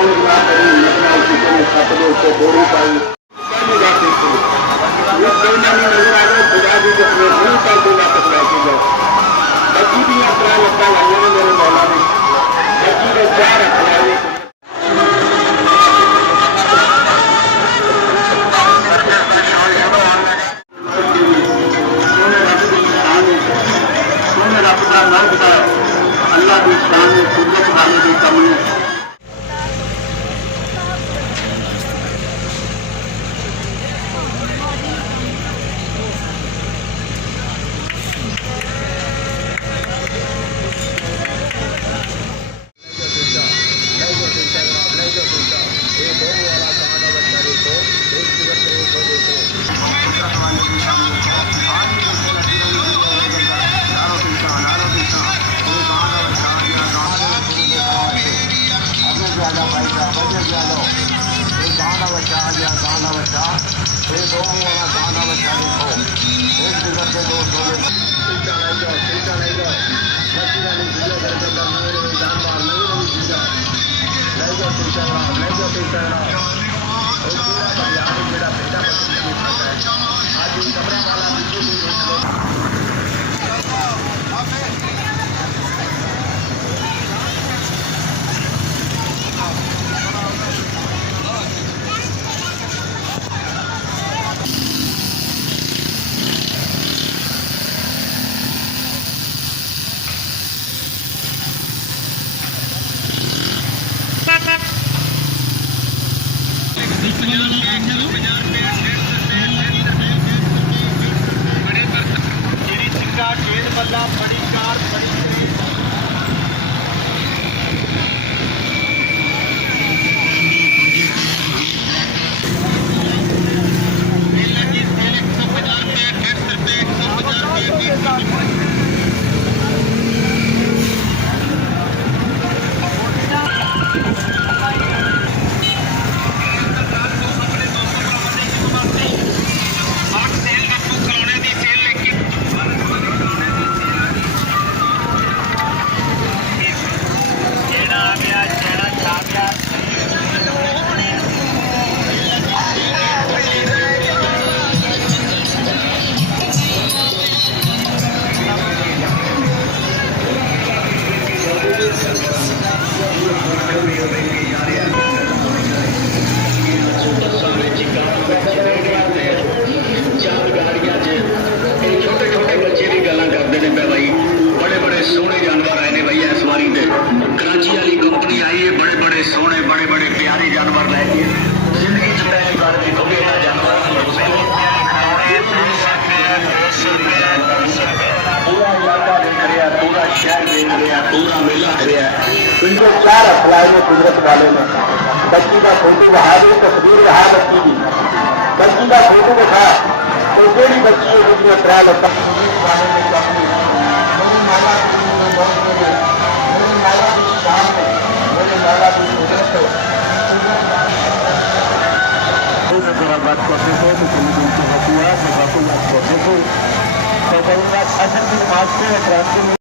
मालिक ना करी हिम्मत नाल किसी ने छत के उत्ते बोरी पाई नजर आ गए खुदा की जिसने मूँह तक को वापस लैके गए बच्ची दियाँ त्रै लत्तां लाइया ने मेरे मौला ने बच्ची के चाह रख लाए अल्लाह की शान में कुदरत वाले की कम है। इनको चार अखलाए ने कुदरत वाले ने बच्ची का फोटो बहा दे तस्वीर बहा बच्ची की बच्ची का फोटो दिखा तो केड़ी बच्ची है जिसने त्रै लत्तां वाले ने अपनी मेरी माला की शान में मेरे माला की कुदरत बात करते थे तो तुम होती है बात करते थे तो करूँगा शासन की मार्च से